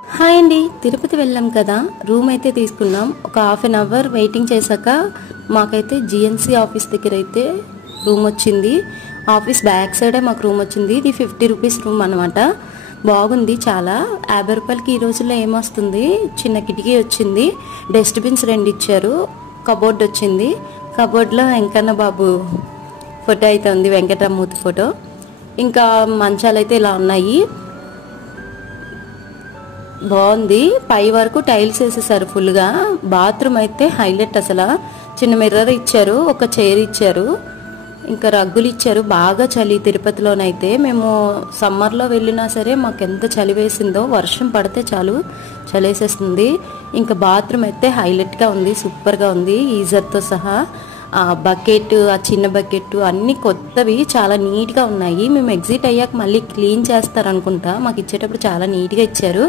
Hi అండి, తిరుపతి వెళ్ళాం కదా. రూమ్ అయితే తీసుకున్నాం. ఒక హాఫ్ అన్ అవర్ వెయిటింగ్ చేశాక మాకైతే జిఎన్సి ఆఫీస్ దగ్గర అయితే రూమ్ వచ్చింది. ఆఫీస్ బ్యాక్ సైడే మాకు రూమ్ వచ్చింది. ఇది 50 రూపీస్ రూమ్ అనమాట. బాగుంది చాలా. 50 రూపాయలకి ఈ రోజుల్లో ఏమొస్తుంది. చిన్న కిటికీ వచ్చింది, డస్ట్బిన్స్ 2 ఇచ్చారు, కబోర్డ్ వచ్చింది. కబోర్డ్లో వెంకన్న బాబు ఫోటో అయితే ఉంది, వెంకటరామూర్తి ఫోటో. ఇంకా మంచాలు అయితే ఇలా ఉన్నాయి. బాగుంది. పై వరకు టైల్స్ వేసేసారు ఫుల్గా. బాత్రూమ్ అయితే హైలైట్ అసలు. చిన్న మిర్రర్ ఇచ్చారు, ఒక చైర్ ఇచ్చారు, ఇంకా రగ్గులు ఇచ్చారు. బాగా చలి తిరుపతిలోనైతే. మేము సమ్మర్లో వెళ్ళినా సరే మాకు ఎంత చలి వేసిందో, వర్షం పడితే చాలు చలేసేస్తుంది. ఇంకా బాత్రూమ్ అయితే హైలైట్గా ఉంది, సూపర్గా ఉంది, ఈజర్తో సహా. ఆ బకెట్, ఆ చిన్న బకెట్ అన్నీ కొత్తవి, చాలా నీట్గా ఉన్నాయి. మేము ఎగ్జిట్ అయ్యాక మళ్ళీ క్లీన్ చేస్తారనుకుంటా. మాకు ఇచ్చేటప్పుడు చాలా నీట్గా ఇచ్చారు.